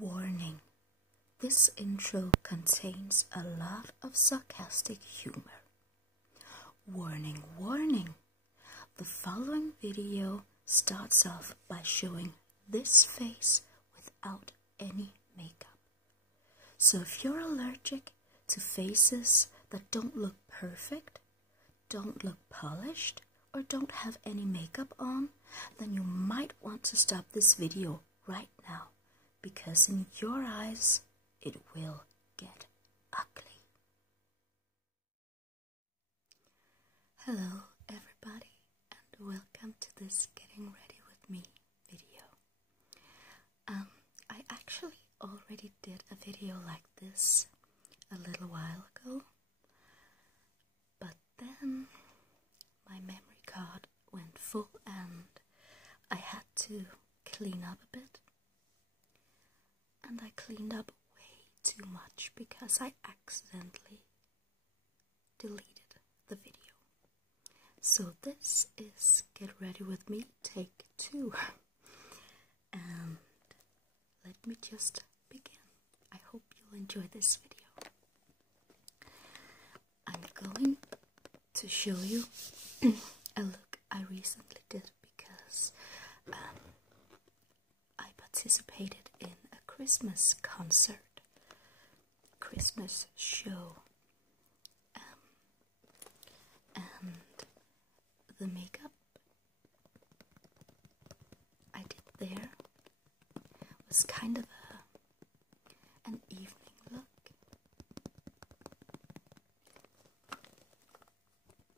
Warning. This intro contains a lot of sarcastic humor. Warning, warning. The following video starts off by showing this face without any makeup. So if you're allergic to faces that don't look perfect, don't look polished, or don't have any makeup on, then you might want to stop this video right now, because in your eyes, it will get ugly. Hello everybody, and welcome to this Getting Ready With Me video. I actually already did a video like this a little while ago, but then my memory card went full and I had to clean up a bit. And I cleaned up way too much because I accidentally deleted the video. So this is Get Ready With Me Take 2. And let me just begin. I hope you'll enjoy this video. I'm going to show you a look I recently did because I participated in a Christmas concert, Christmas show, and the makeup I did there was kind of an evening look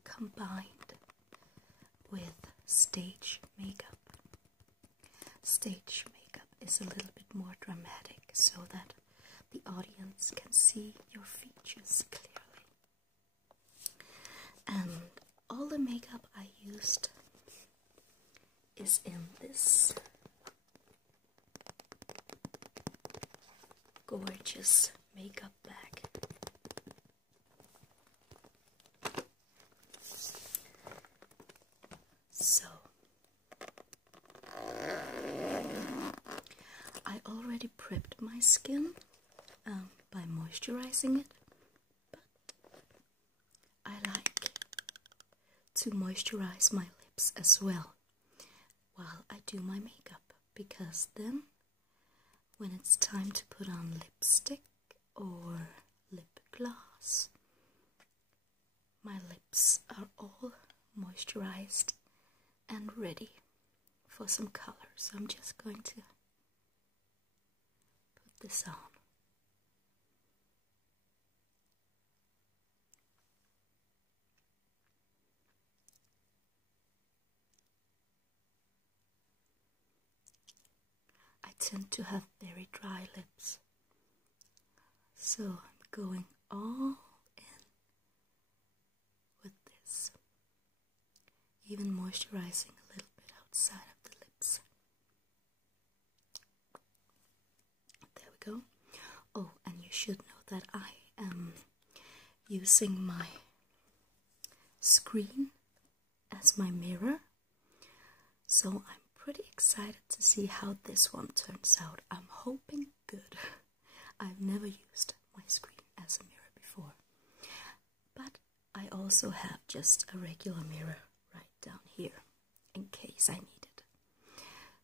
combined with stage makeup. Stage makeup is a little bit more dramatic so that the audience can see your features clearly. And all the makeup I used is in this gorgeous makeup bag. So I already prepped my skin by moisturizing it, but I like to moisturize my lips as well while I do my makeup, because then when it's time to put on lipstick or lip gloss, my lips are all moisturized and ready for some color. So I'm just going to put this on. I tend to have very dry lips, so I'm going all in with this, even moisturizing a little bit outside of the lips. There we go. Oh, and you should know that I am using my screen as my mirror, so I'm pretty excited to see how this one turns out. I'm hoping good. I've never used my screen as a mirror before, but I also have just a regular mirror right down here in case I need it.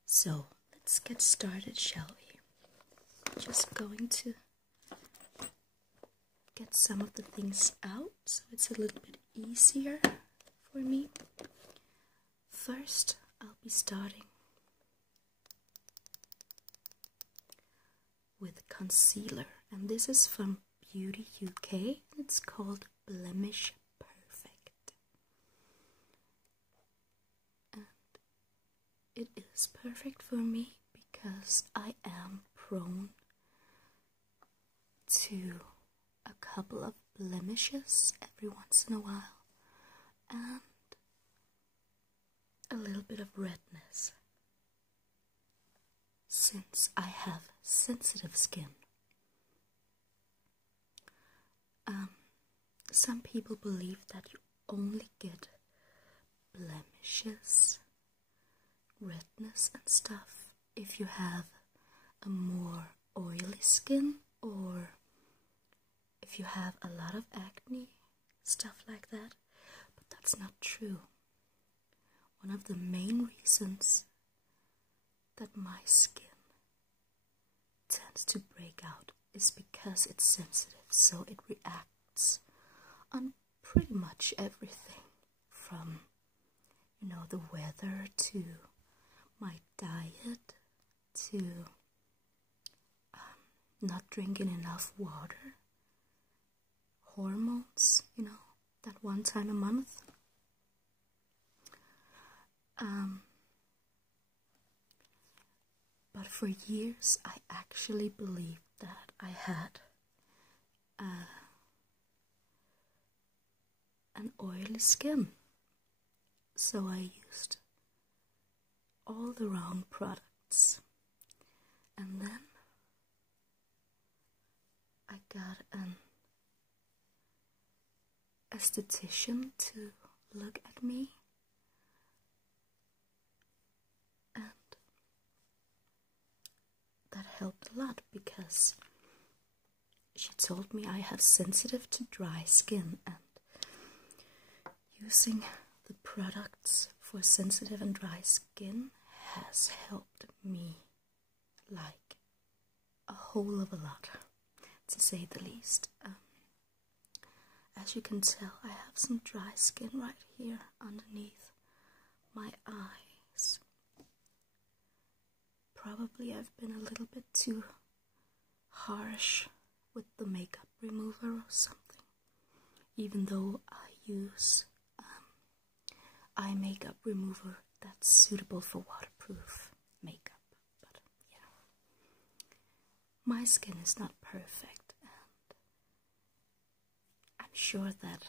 So let's get started, shall we? Just going to get some of the things out so it's a little bit easier for me. First, I'll be starting with concealer, and this is from Beauty UK. It's called Blemish Perfect, and it is perfect for me because I am prone to a couple of blemishes every once in a while and a little bit of redness, since I have sensitive skin. Some people believe that you only get blemishes, redness and stuff if you have a more oily skin, or if you have a lot of acne, stuff like that. But that's not true. One of the main reasons that my skin tends to break out is because it's sensitive, so it reacts on pretty much everything, from the weather to my diet to not drinking enough water, hormones, that one time a month. But for years I actually believed that I had an oily skin, so I used all the wrong products, and then I got an esthetician to look at me, and that helped a lot because she told me I have sensitive to dry skin, and using the products for sensitive and dry skin has helped me like a whole of a lot, to say the least. As you can tell, I have some dry skin right here underneath my eyes. Probably I've been a little bit too harsh with the makeup remover or something, even though I use eye makeup remover that's suitable for waterproof makeup. But yeah, my skin is not perfect, and I'm sure that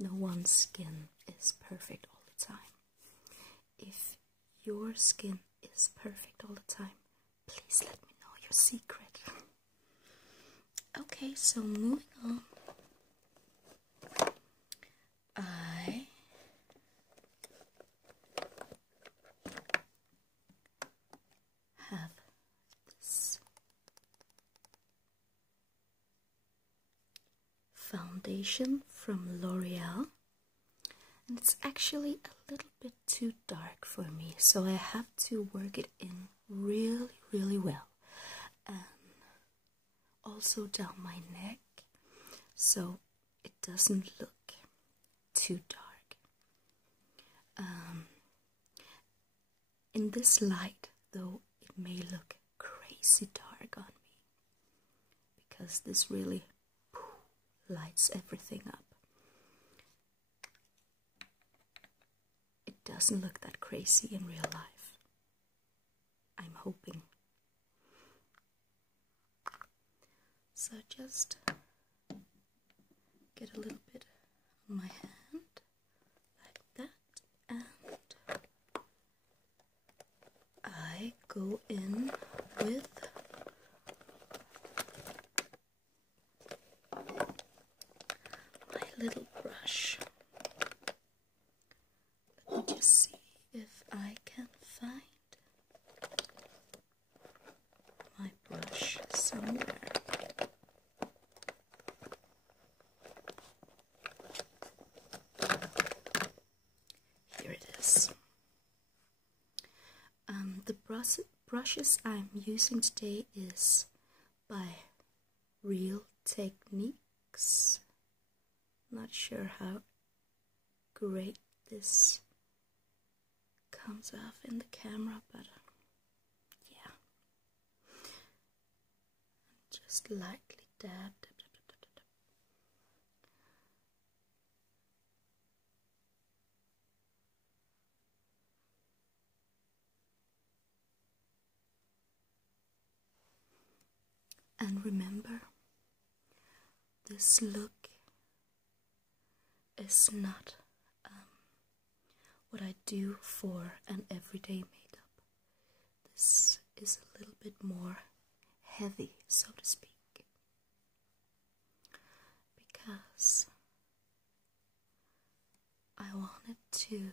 no one's skin is perfect all the time. If your skin is perfect all the time, please let me know your secret. Okay, so moving on. I have this foundation from L'Oreal, and it's actually a little bit too dark for me, so I have to work it in really, really well, and also down my neck, so it doesn't look too dark. In this light, though, it may look crazy dark on me, because this really lights everything up. It doesn't look that crazy in real life, I'm hoping. So just get a little bit on my hand, like that, and I go in with my little brush. Let me just see if I can find my brush somewhere. Here it is. The brushes I'm using today is by Real Techniques. Not sure how great this comes off in the camera, but yeah. Just lightly dab, dab, dab, dab, dab, dab. And remember, this look is not what I do for an everyday makeup. This is a little bit more heavy, so to speak, because I want it to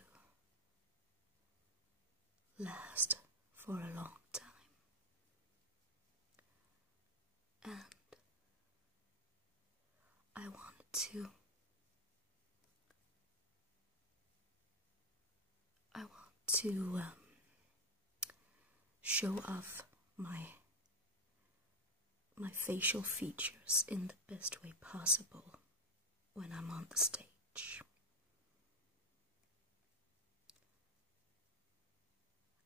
last for a long time. to show off my facial features in the best way possible when I'm on the stage.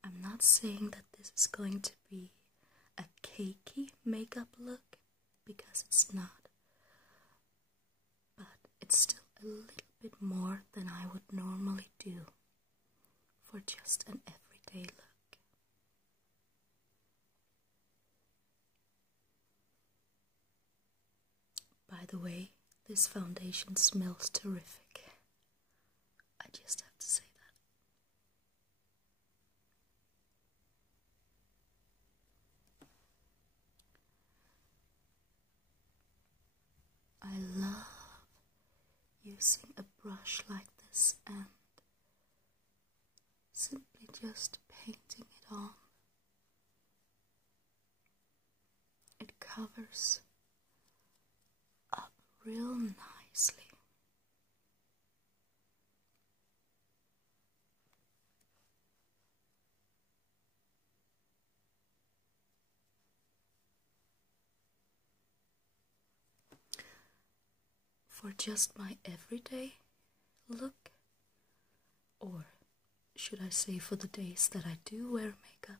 I'm not saying that this is going to be a cakey makeup look, because it's not, but it's still a little bit more than I would normally do for just an everyday look. By the way, this foundation smells terrific. I just have to say that. I love using a brush like this and simply just painting it on. It covers up real nicely. For just my everyday look, or should I say for the days that I do wear makeup,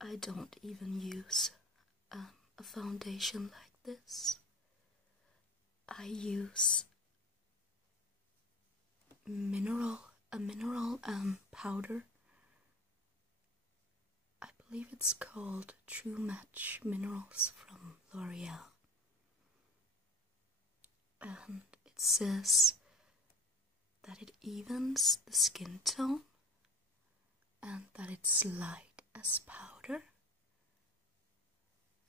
I don't even use a foundation like this. I use a mineral powder. I believe it's called True Match Minerals from L'Oreal. And it says that it evens the skin tone and that it's light as powder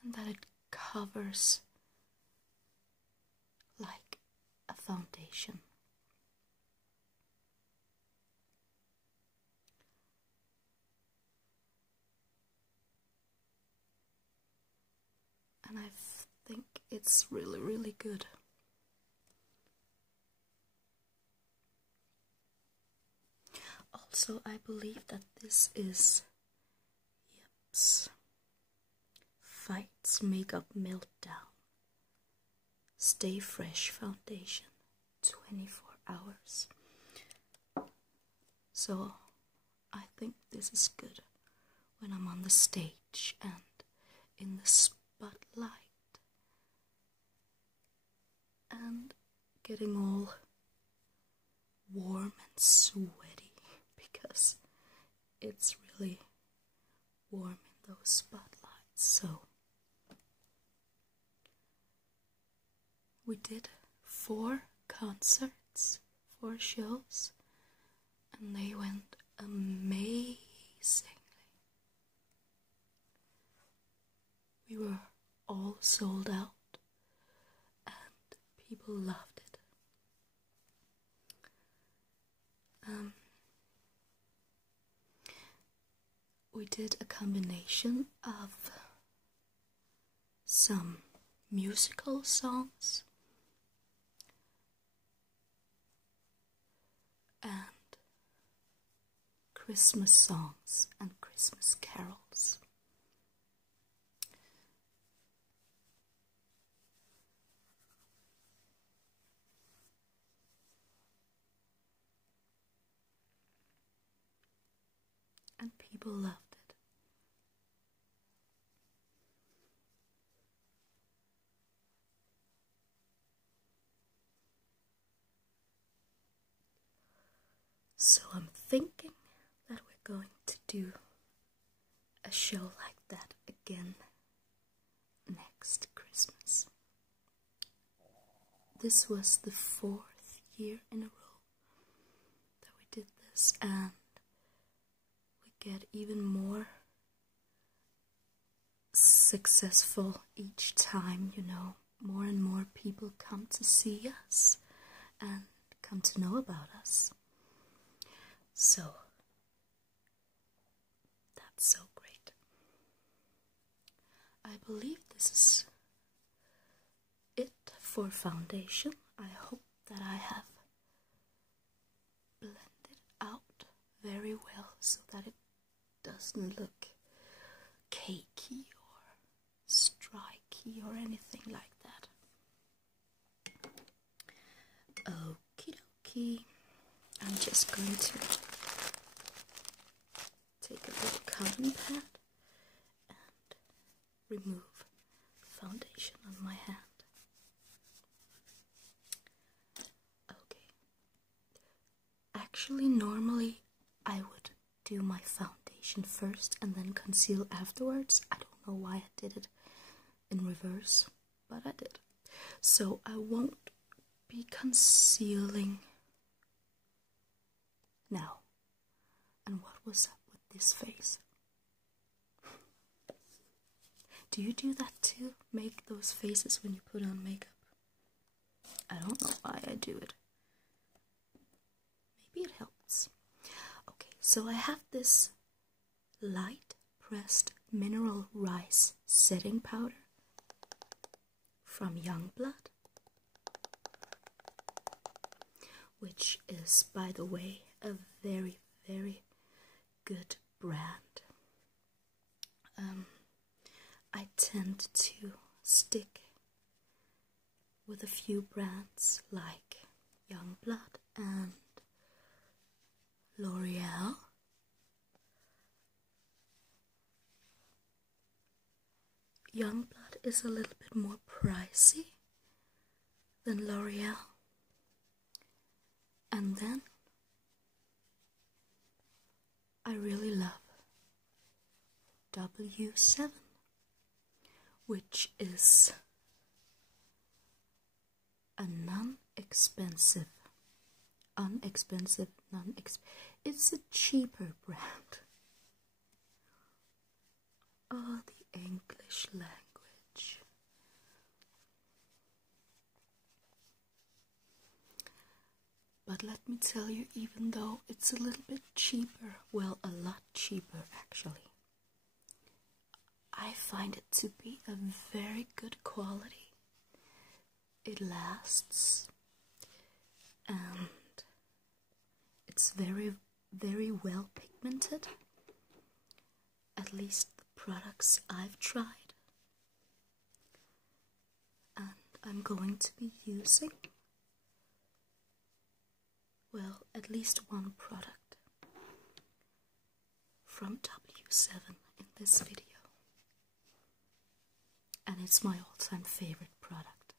and that it covers like a foundation. And I think it's really, really good. Also, I believe that this is Yep's Fights Makeup Meltdown Stay Fresh Foundation, 24 hours. So I think this is good when I'm on the stage and in the spotlight and getting all warm and sweaty, because it's really warm in those spotlights. So we did 4 concerts, 4 shows, and they went amazingly. We were all sold out and people loved it. We did a combination of some musical songs and Christmas songs and Christmas carols. And people loved it. So I'm thinking that we're going to do a show like that again next Christmas. This was the 4th year in a row that we did this, and we get even more successful each time, you know. More and more people come to see us and come to know about us. So that's so great. I believe this is it for foundation. I hope that I have blended out very well so that it doesn't look cakey or striky or anything like that. Okie dokie. I'm just going to take a little cotton pad and remove foundation on my hand. Okay. Actually, normally I would do my foundation first and then conceal afterwards. I don't know why I did it in reverse, but I did. So I won't be concealing now. And what was up with this face? Do you do that too? Make those faces when you put on makeup? I don't know why I do it. Maybe it helps. Okay, so I have this light pressed mineral rice setting powder from Youngblood, which is, by the way, a very, very good brand. I tend to stick with a few brands like Youngblood and L'Oreal. Youngblood is a little bit more pricey than L'Oreal. And then I really love W7, which is a it's a cheaper brand. Oh, the English language. But let me tell you, even though it's a little bit cheaper, well, a lot cheaper actually, I find it to be a very good quality. It lasts, and it's very, very well pigmented. At least the products I've tried. And I'm going to be using, well, at least one product from W7 in this video. And it's my all-time favorite product.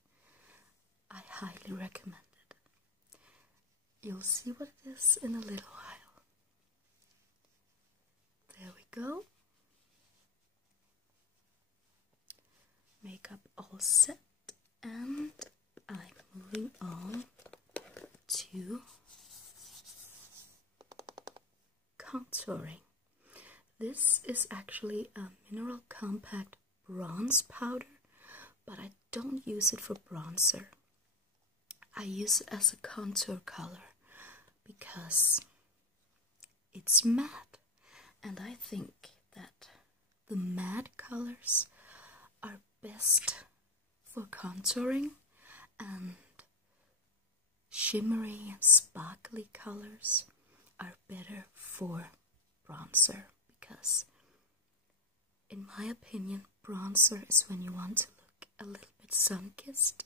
I highly recommend it. You'll see what it is in a little while. There we go. Makeup all set, and I'm moving on to contouring. This is actually a mineral compact bronze powder, but I don't use it for bronzer. I use it as a contour color because it's matte, and I think that the matte colors are best for contouring, and shimmery and sparkly colors are better for bronzer, because in my opinion, bronzer is when you want to look a little bit sun-kissed,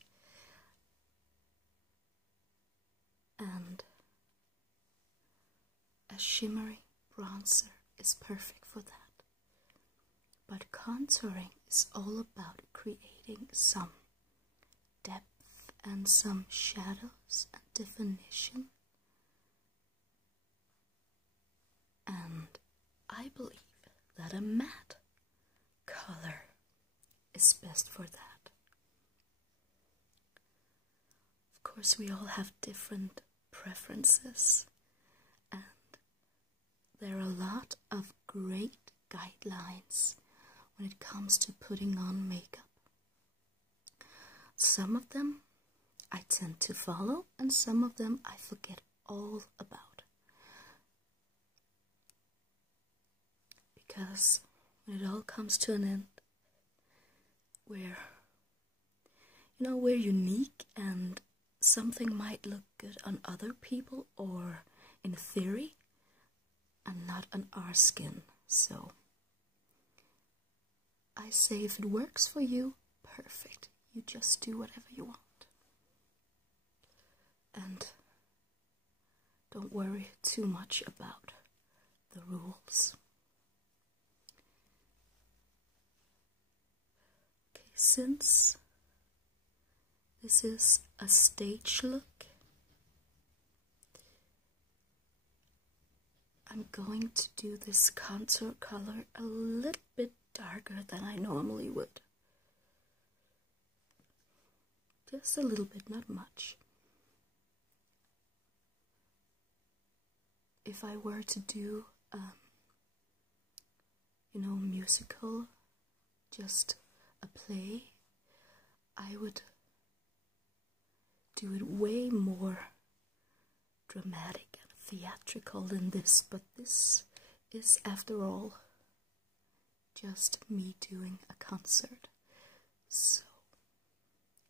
and a shimmery bronzer is perfect for that. But contouring is all about creating some depth and some shadows and definition, and I believe that a matte color is best for that. Of course, we all have different preferences, and there are a lot of great guidelines when it comes to putting on makeup. Some of them I tend to follow, and some of them I forget all about. Because when it all comes to an end, we're unique, and something might look good on other people or in theory and not on our skin. So I say if it works for you, perfect. You just do whatever you want. And don't worry too much about the rules. Okay, since this is a stage look, I'm going to do this contour color a little bit darker than I normally would. Just a little bit, not much. If I were to do, musical, just a play, I would do it way more dramatic and theatrical than this, but this is, after all, just me doing a concert, so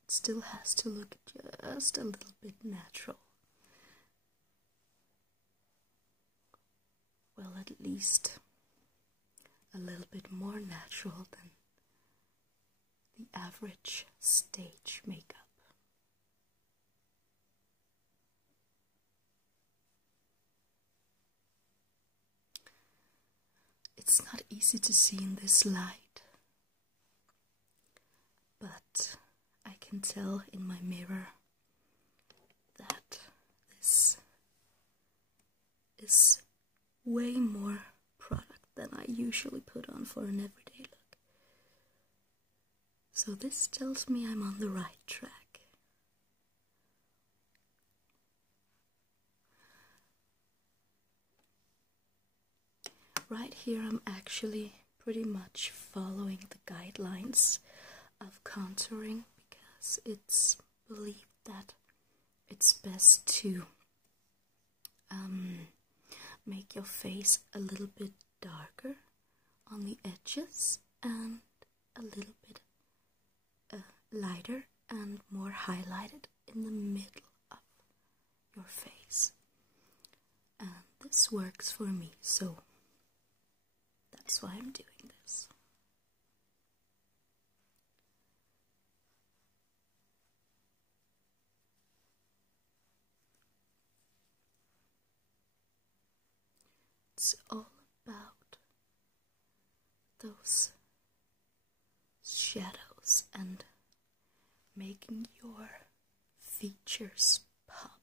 it still has to look just a little bit natural. Well, at least a little bit more natural than the average stage makeup. It's not easy to see in this light, but I can tell in my mirror that this is way more product than I usually put on for an everyday look. So this tells me I'm on the right track. Right here I'm actually pretty much following the guidelines of contouring because it's believed that it's best to make your face a little bit darker on the edges and a little bit lighter and more highlighted in the middle of your face. And this works for me, so that's why I'm doing this. It's all about those shadows and making your features pop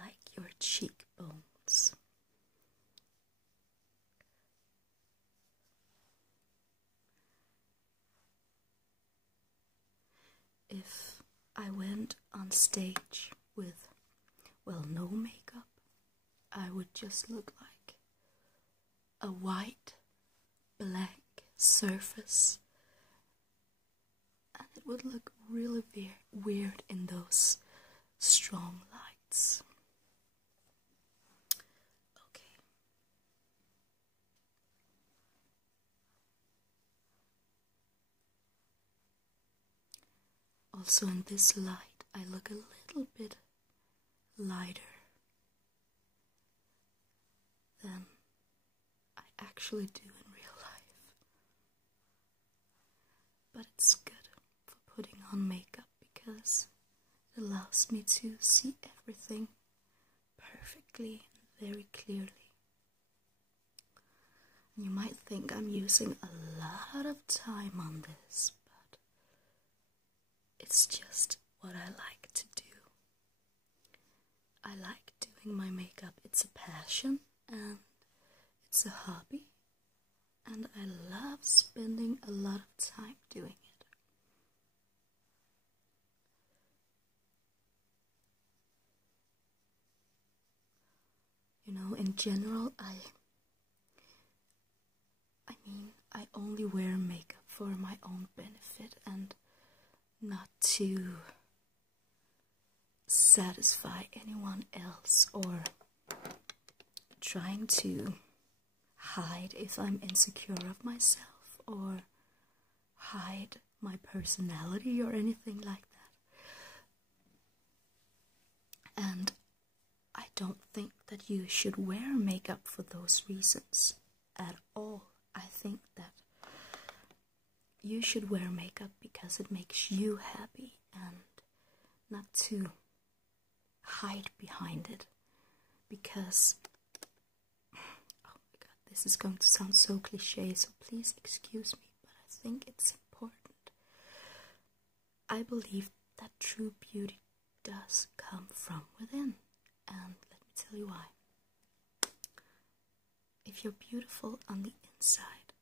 like your cheekbones. If I went on stage with, well, no makeup, I would just look like a white, blank surface, and it would look really weird in those strong lights. Okay. Also in this light, I look a little bit lighter than I actually do in real life. But it's good for putting on makeup because it allows me to see everything perfectly and very clearly. And you might think I'm using a lot of time on this, but it's just what I like to do. I like doing my makeup. It's a passion and it's a hobby, and I love spending a lot of time doing it. You know, in general, I only wear makeup for my own benefit and not to satisfy anyone else or trying to hide if I'm insecure of myself or hide my personality or anything like that. And I don't think that you should wear makeup for those reasons at all. I think that you should wear makeup because it makes you happy and not to hide behind it. Because, oh my god, this is going to sound so cliche, so please excuse me, but I think it's important. I believe that true beauty does come from within, and let me tell you why. If you're beautiful on the inside,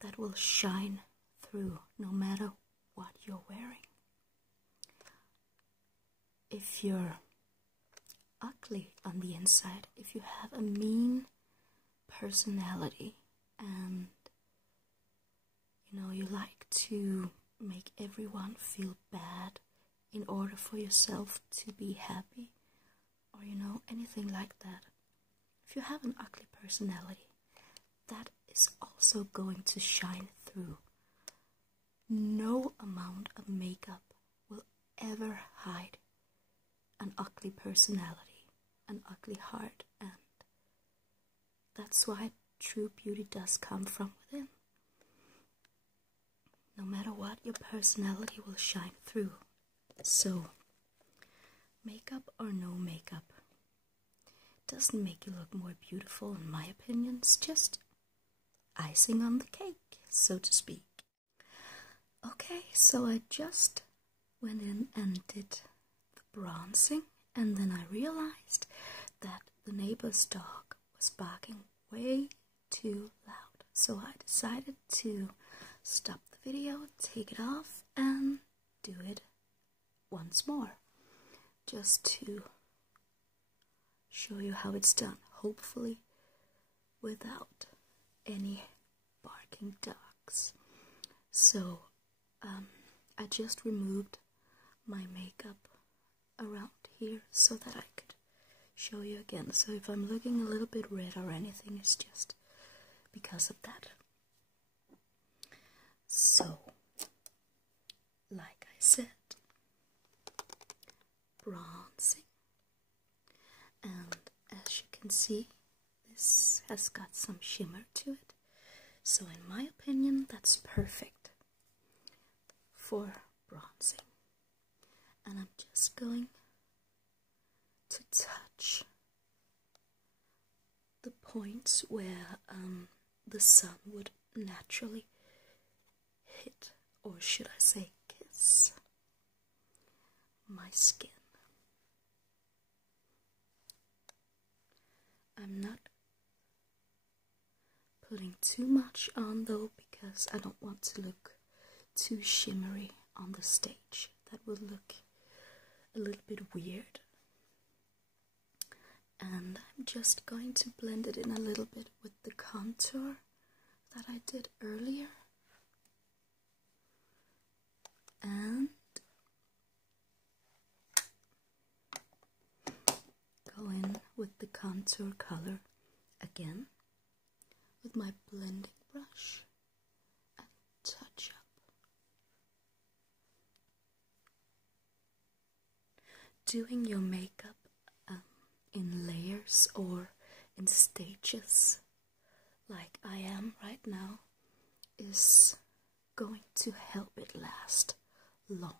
that will shine through no matter what you're wearing. If you're ugly on the inside, if you have a mean personality and you like to make everyone feel bad in order for yourself to be happy, or anything like that, if you have an ugly personality, that is also going to shine through. No amount of makeup will ever hide an ugly personality, an ugly heart, and that's why true beauty does come from within. No matter what, your personality will shine through. So, makeup or no makeup doesn't make you look more beautiful, in my opinion. It's just icing on the cake, so to speak. Okay, so I just went in and did the bronzing, and then I realized that the neighbor's dog was barking way too loud. So I decided to stop the video, take it off, and do it once more, just to show you how it's done, hopefully without any barking dogs. So I just removed my makeup around here so that I could show you again. So if I'm looking a little bit red or anything, it's just because of that. So, like I said, bronzing, and as you can see, this has got some shimmer to it, so in my opinion that's perfect for bronzing. And I'm just going to touch the points where the sun would naturally hit, or should I say kiss, my skin. I'm not putting too much on though, because I don't want to look too shimmery on the stage. That would look a little bit weird. And I'm just going to blend it in a little bit with the contour that I did earlier. And go in with the contour color again with my blending brush and touch up. Doing your makeup in layers or in stages like I am right now is going to help it last longer.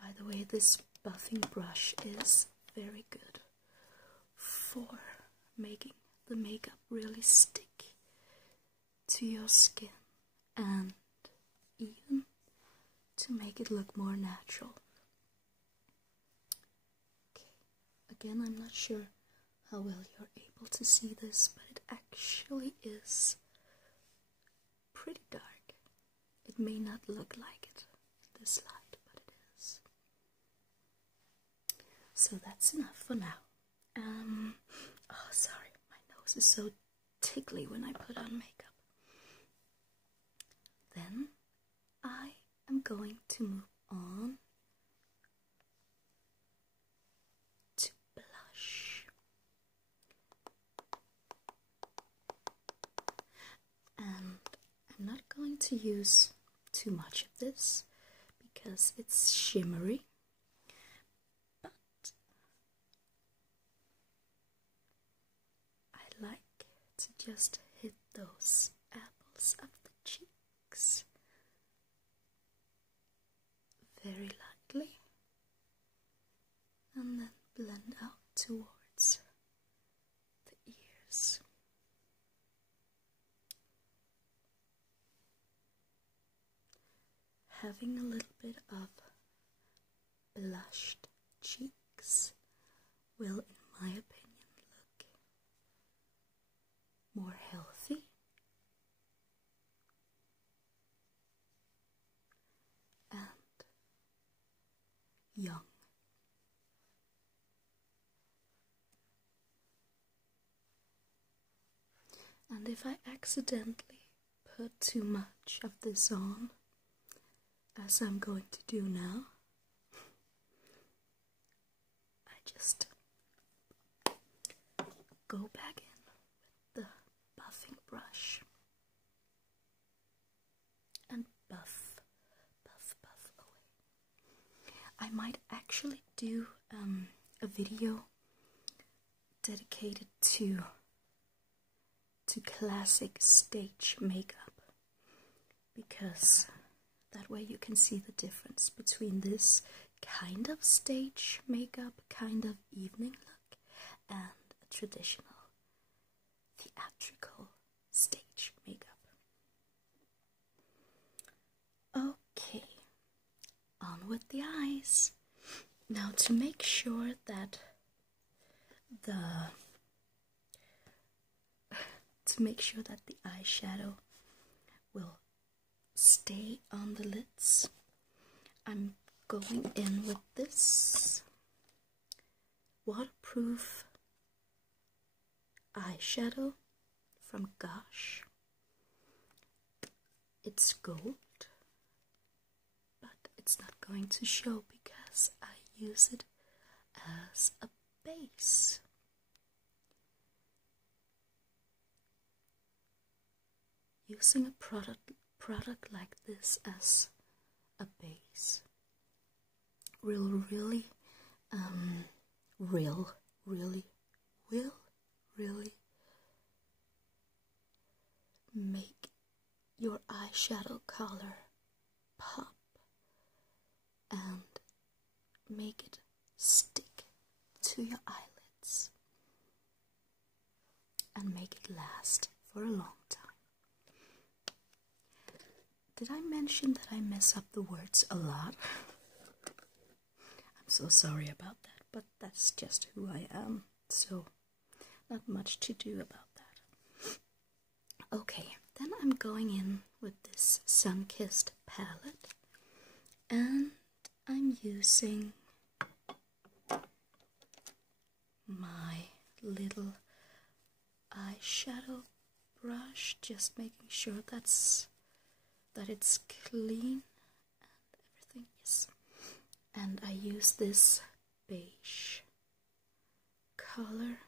By the way, this buffing brush is very good for making the makeup really stick to your skin and even to make it look more natural. Okay, again, I'm not sure how well you're able to see this, but it actually is pretty dark. It may not look like it in this light, but it is. So that's enough for now. Oh, sorry, my nose is so tickly when I put on makeup. Then I am going to move on to use too much of this because it's shimmery, but I like to just hit those apples of the cheeks very lightly and then blend out towards the ears. Having a little bit of blushed cheeks will, in my opinion, look more healthy and young. And if I accidentally put too much of this on, as I'm going to do now, I just go back in with the buffing brush and buff away. I might actually do a video dedicated to classic stage makeup, because that way you can see the difference between this kind of stage makeup, kind of evening look, and a traditional theatrical stage makeup. Okay, on with the eyes. Now, to make sure that the eyeshadow will stay on the lids, I'm going in with this waterproof eyeshadow from Gosh. It's gold, but it's not going to show because I use it as a base. Using a product like this as a base will really make your eyeshadow color pop and make it stick to your eyelids and make it last for a long time. Did I mention that I mess up the words a lot? I'm so sorry about that, but that's just who I am, so not much to do about that. Okay, then I'm going in with this Sun-Kissed palette, and I'm using my little eyeshadow brush, just making sure that it's clean and everything is. And I use this beige color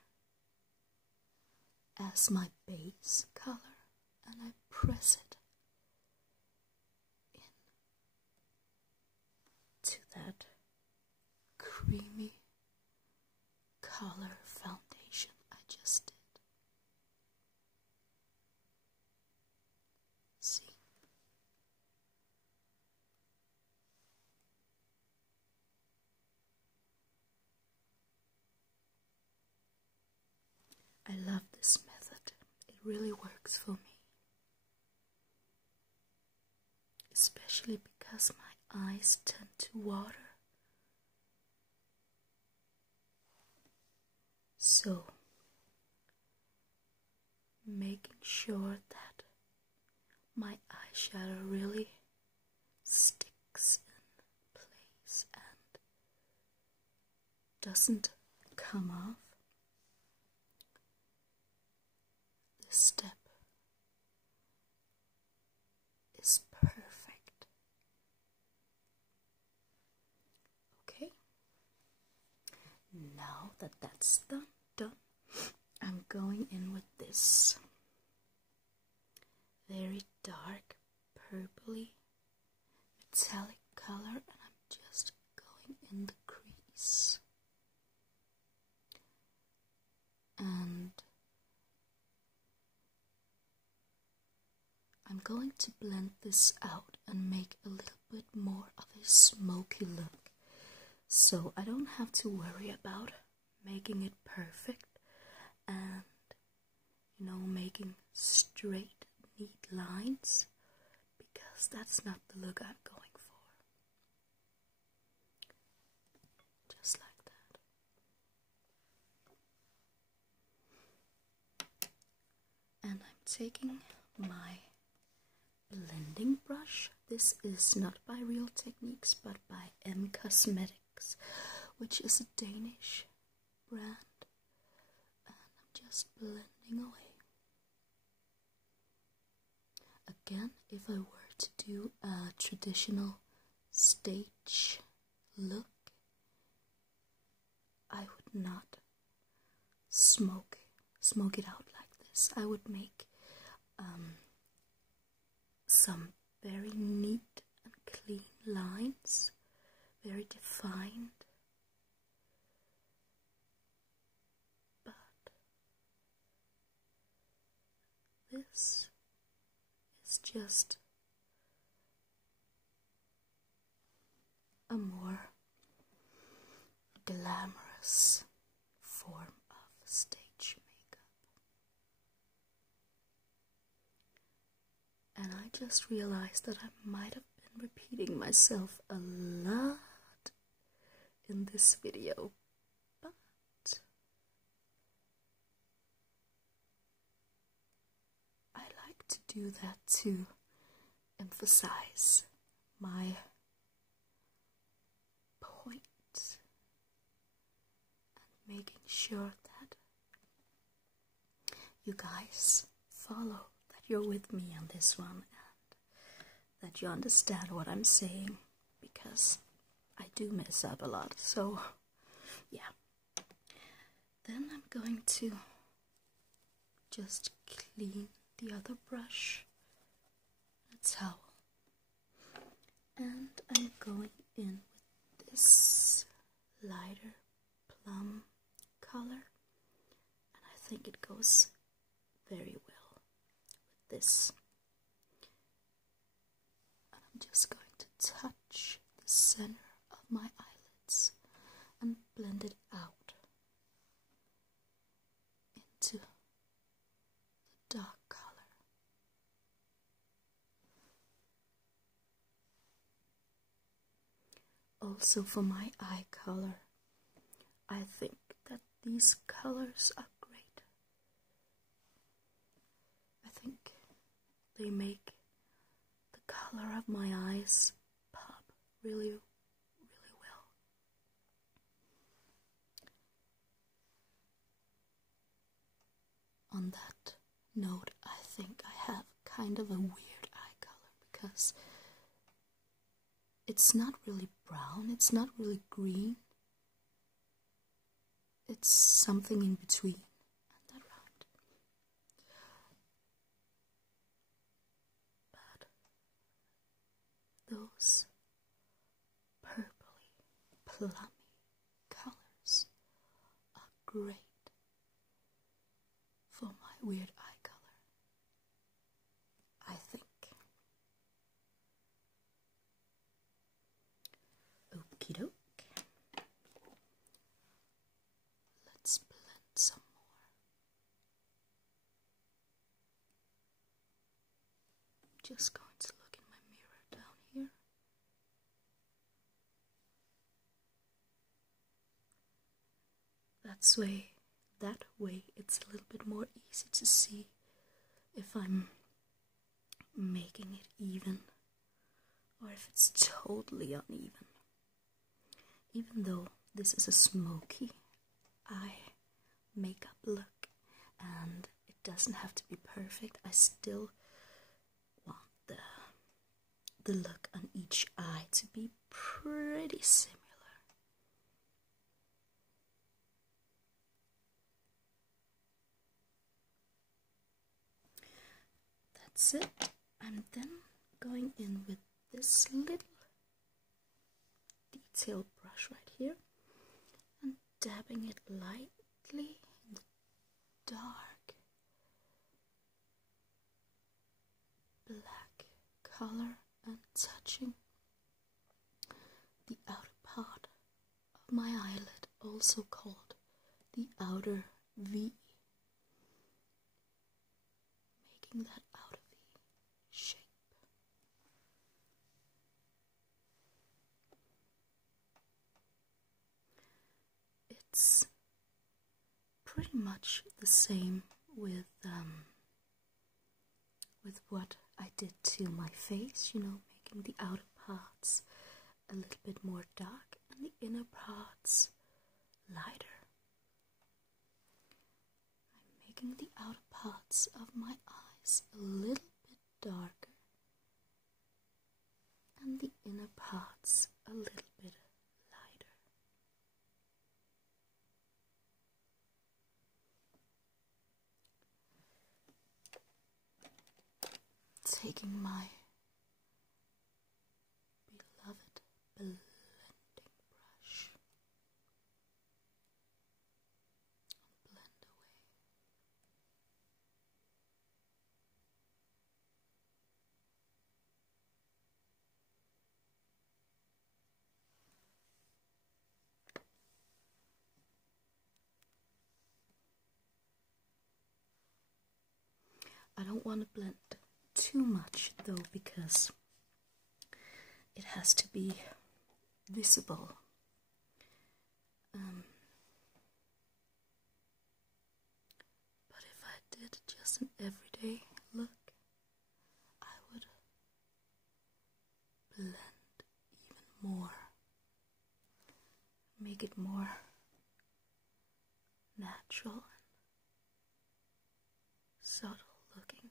as my base color, and I press it into that creamy color foundation I just did. See? I love this method. It really works for me. Especially because my eyes tend to water. So, making sure that my eyeshadow really sticks in place and doesn't come off. This step is perfect. Okay, now that that's done, I'm going in with this very dark purpley metallic color, and I'm just going in the crease. And I'm going to blend this out and make a little bit more of a smoky look, so I don't have to worry about making it perfect and, you know, making straight, neat lines, because that's not the look I'm going for. Just like that. And I'm taking my blending brush. This is not by Real Techniques but by M Cosmetics, which is a Danish brand, and I'm just blending away. Again, if I were to do a traditional stage look, I would not smoke it out like this. I would make some very neat and clean lines, very defined. But this is just a more glamorous form of stage makeup. And I just realized that I might have been repeating myself a lot in this video, but I like to do that to emphasize my point and making sure that you guys follow, that you're with me on this one, and that you understand what I'm saying, because I do mess up a lot. So yeah, then I'm going to just clean the other brush, a towel, and I'm going in with this lighter plum color, and I think it goes very well with this. And I'm just going to touch the center of my eyelids and blend it out into the dark color. Also, for my eye color, I think that these colors are great. I think they make the color of my eyes pop really, really well. On that note, I think I have kind of a weird eye color, because it's not really brown, it's not really green, it's something in between. And that rhymed. But those purpley, plummy colors are great for my weird eye color, I think. Okie doke. Let's blend some more. Just going to look in my mirror down here. That way it's a little bit more easy to see if I'm making it even or if it's totally uneven. Even though this is a smoky eye makeup look and it doesn't have to be perfect, I still want the look on each eye to be pretty similar. That's it. I'm then going in with this little detail brush right here and dabbing it lightly in the dark black color and touching the outer part of my eyelid, also called the outer V, making that outer V shape. It's pretty much the same with what I did to my face, you know, making the outer parts a little bit more dark and the inner parts lighter. I'm making the outer parts of my eyes a little bit darker and the inner parts a little bit lighter. Taking my beloved blending brush and blend away. I don't want to blend too much though, because it has to be visible. But if I did just an everyday look, I would blend even more, make it more natural and subtle looking.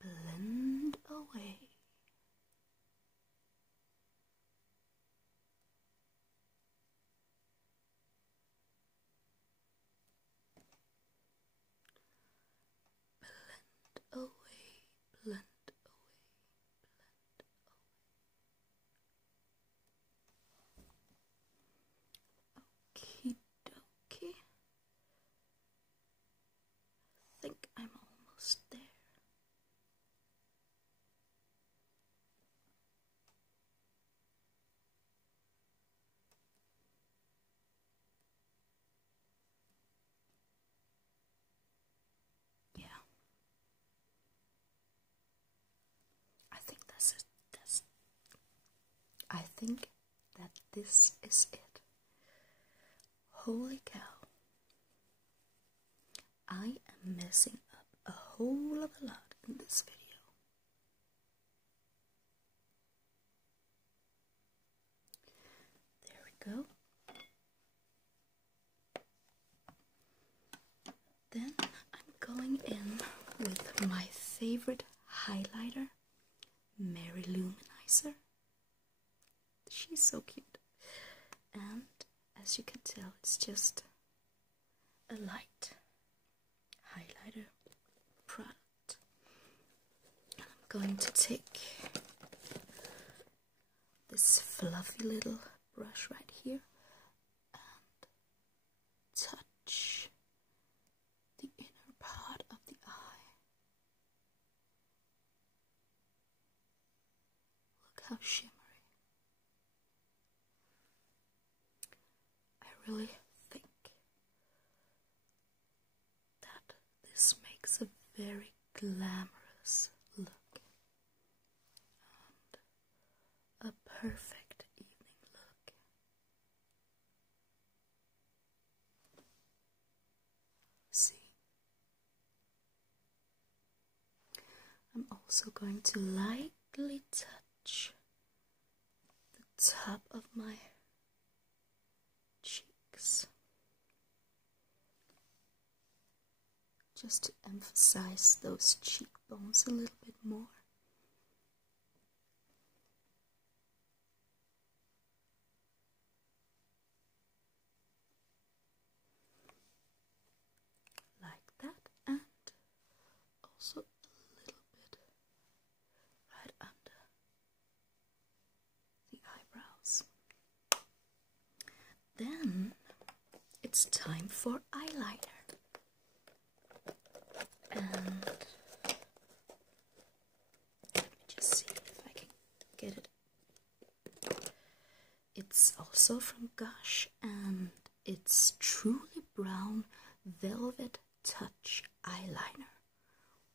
Blend away. Blend away, blend away, blend away. Okie dokie. I think I'm almost there. I think that this is it. Holy cow. I am messing up a whole of a lot in this video. There we go. Then I'm going in with my favorite highlighter, Mary Luminizer. She's so cute. And as you can tell, it's just a light highlighter product. And I'm going to take this fluffy little brush right here and touch the inner part of the eye. Look how shimmery. I really think that this makes a very glamorous look and a perfect evening look. See? I'm also going to lightly touch the top of my cheeks, just to emphasize those cheekbones a little bit more. Like that, and time for eyeliner. And let me just see if I can get it. It's also from Gush, and it's Truly Brown Velvet Touch Eyeliner.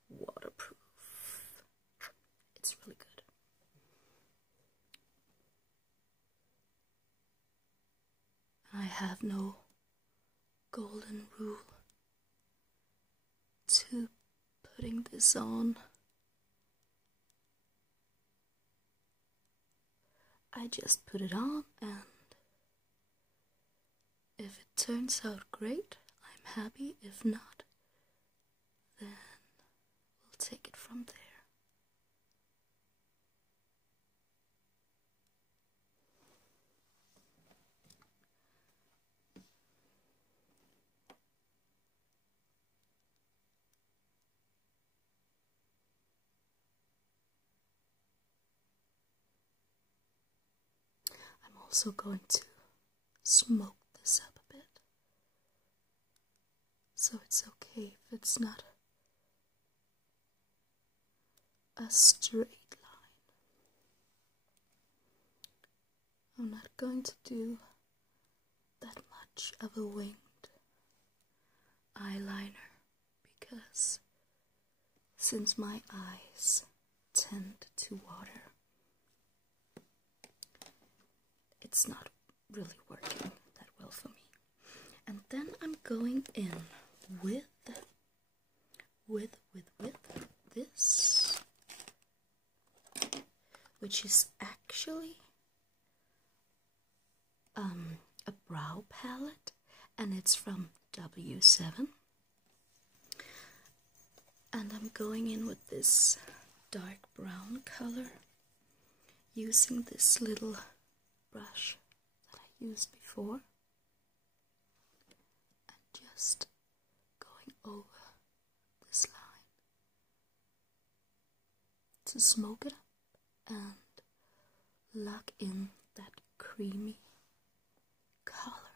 Waterproof. It's really good. I have no golden rule to putting this on. I just put it on, and if it turns out great, I'm happy. If not, then we'll take it from there. I'm also going to smoke this up a bit, so it's okay if it's not a straight line. I'm not going to do that much of a winged eyeliner because since my eyes tend to water, it's not really working that well for me. And then I'm going in with this, which is actually a brow palette, and it's from W7. And I'm going in with this dark brown color using this little brush that I used before, and just going over this line to smoke it up and lock in that creamy color.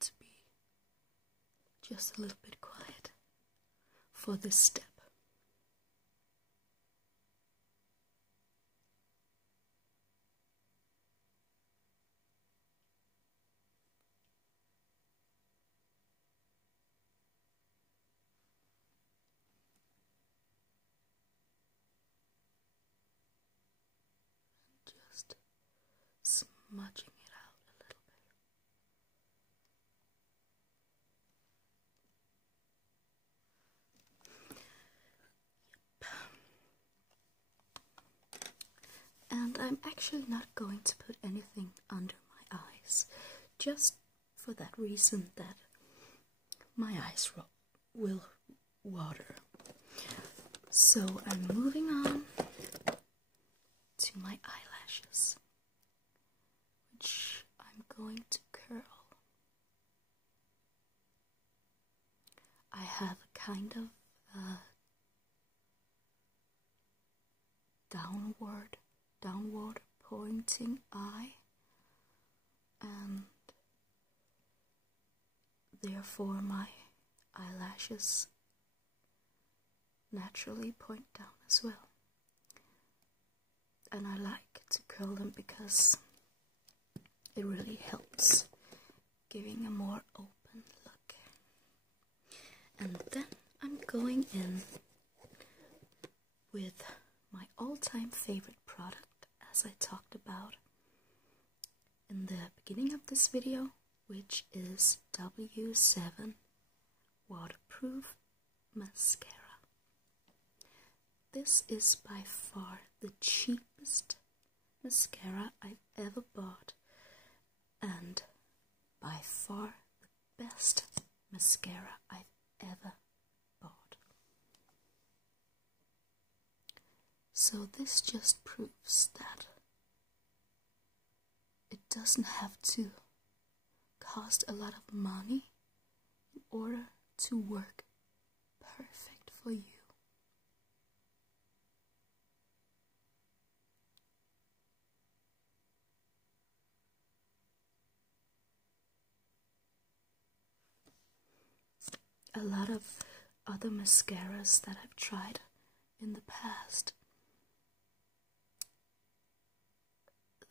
To be just a little bit quiet for this step. Just smudging it out a little bit. And I'm actually not going to put anything under my eyes, just for that reason that my eyes will water. So I'm moving on to my eyelashes, which I'm going to curl. I have a kind of downward pointing eye, and therefore my eyelashes naturally point down as well. And I like to curl them because it really helps giving a more open look. And then I'm going in with my all-time favorite product, as I talked about in the beginning of this video, which is W7 Waterproof Mascara. This is by far the cheapest mascara I've ever bought, and by far the best mascara I've ever bought. So this just proves that it doesn't have to cost a lot of money in order to work perfect for you. A lot of other mascaras that I've tried in the past,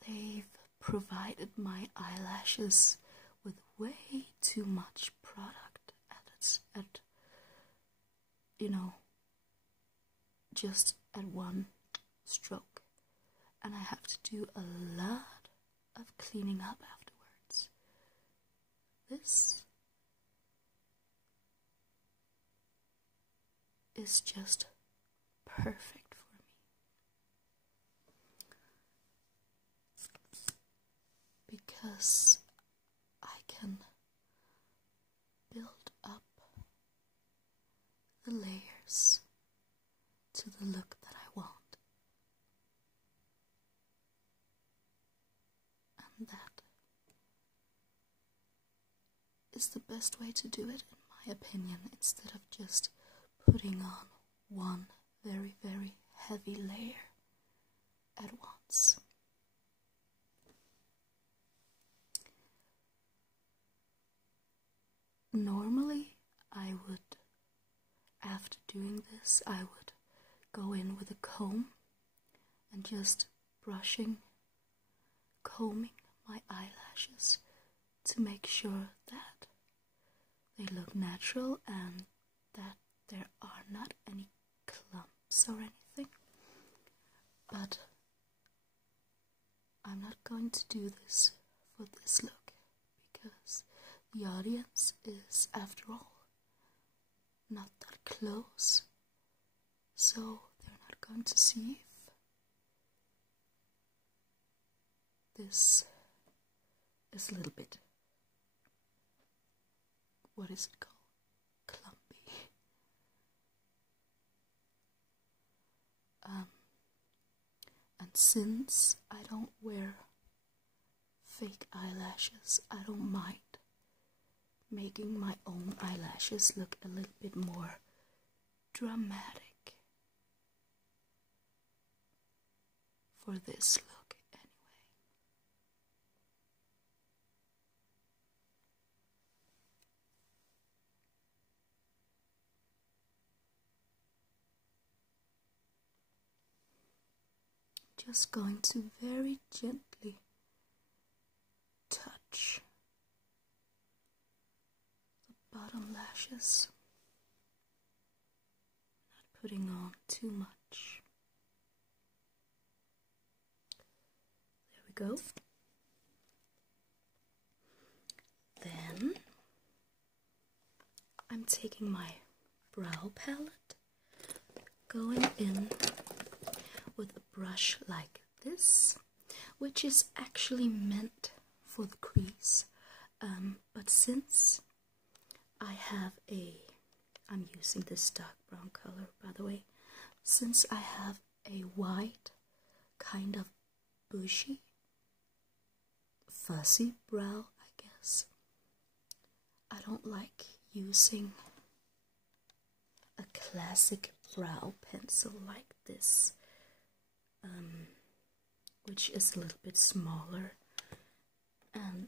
they've provided my eyelashes with way too much product at just at one stroke, and I have to do a lot of cleaning up afterwards. This is just perfect for me, because I can build up the layers to the look that I want, and that is the best way to do it, in my opinion, instead of just putting on one very, very heavy layer at once. Normally, I would, after doing this, I would go in with a comb and just combing my eyelashes to make sure that they look natural and that there are not any clumps or anything. But I'm not going to do this for this look, because the audience is, after all, not that close, so they're not going to see if this is a little bit, what is it called? Clumpy. And since I don't wear fake eyelashes, I don't mind making my own eyelashes look a little bit more dramatic for this look anyway. Just going to very gently touch the bottom lashes, not putting on too much. There we go. Then I'm taking my brow palette, going in with a brush like this, which is actually meant for the crease, but since I'm using this dark brown color, by the way, since I have a white, kind of bushy, fuzzy brow, I guess, I don't like using a classic brow pencil like this, which is a little bit smaller and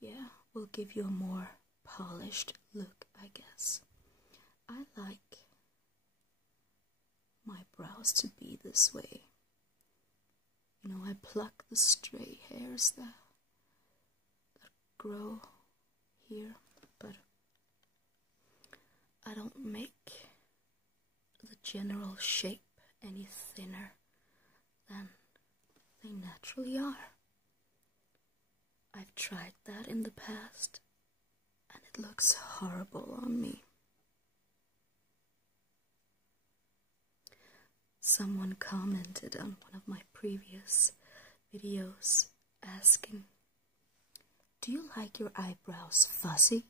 yeah, will give you a more polished look, I guess. I like my brows to be this way. You know, I pluck the stray hairs that grow here, but I don't make the general shape any thinner than they naturally are. I've tried that in the past, and it looks horrible on me. Someone commented on one of my previous videos asking, "Do you like your eyebrows fuzzy?"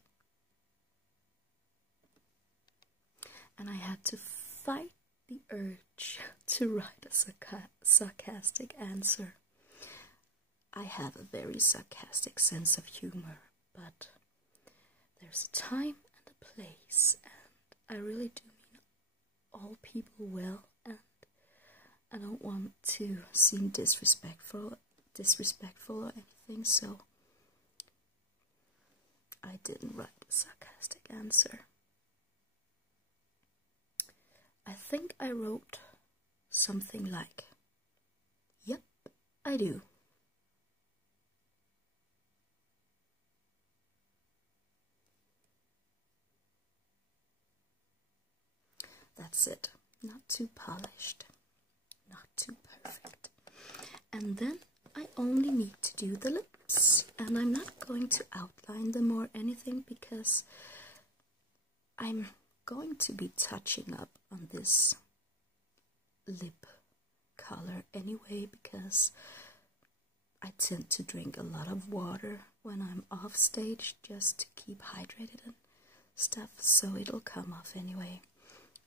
And I had to fight the urge to write a sarcastic answer. I have a very sarcastic sense of humor, but there's a time and a place, and I really do mean all people well, and I don't want to seem disrespectful or anything, so I didn't write a sarcastic answer. I think I wrote something like, "Yep, I do." That's it. Not too polished, not too perfect. And then I only need to do the lips, and I'm not going to outline them or anything because I'm going to be touching up on this lip color anyway, because I tend to drink a lot of water when I'm off stage just to keep hydrated and stuff, so it'll come off anyway.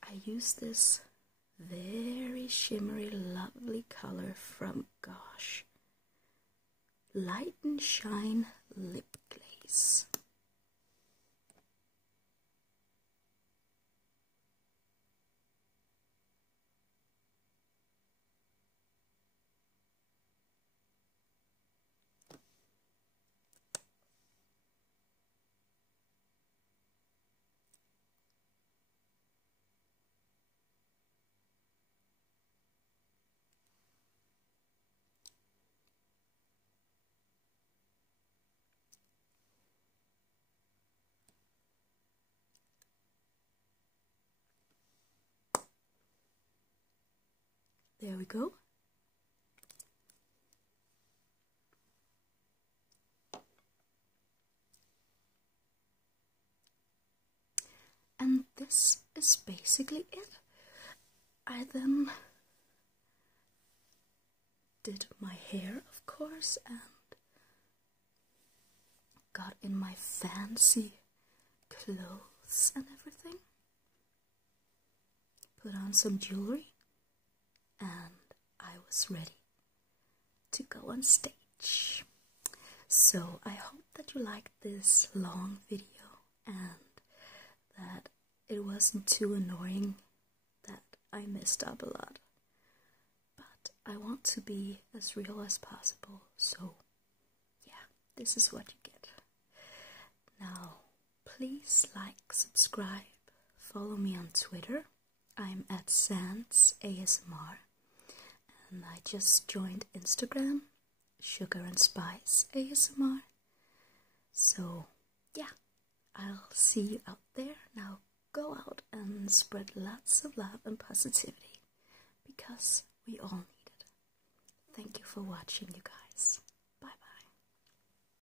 I use this very shimmery, lovely color from Gosh, Light and Shine Lip Glaze. There we go. And this is basically it. I then did my hair, of course, and got in my fancy clothes and everything. Put on some jewelry, and I was ready to go on stage. So I hope that you liked this long video and that it wasn't too annoying that I messed up a lot. But I want to be as real as possible, so yeah, this is what you get. Now, please like, subscribe, follow me on Twitter. I'm at Sans ASMR. And I just joined Instagram, Sugar and Spice ASMR. So, yeah, I'll see you out there. Now go out and spread lots of love and positivity, because we all need it. Thank you for watching, you guys.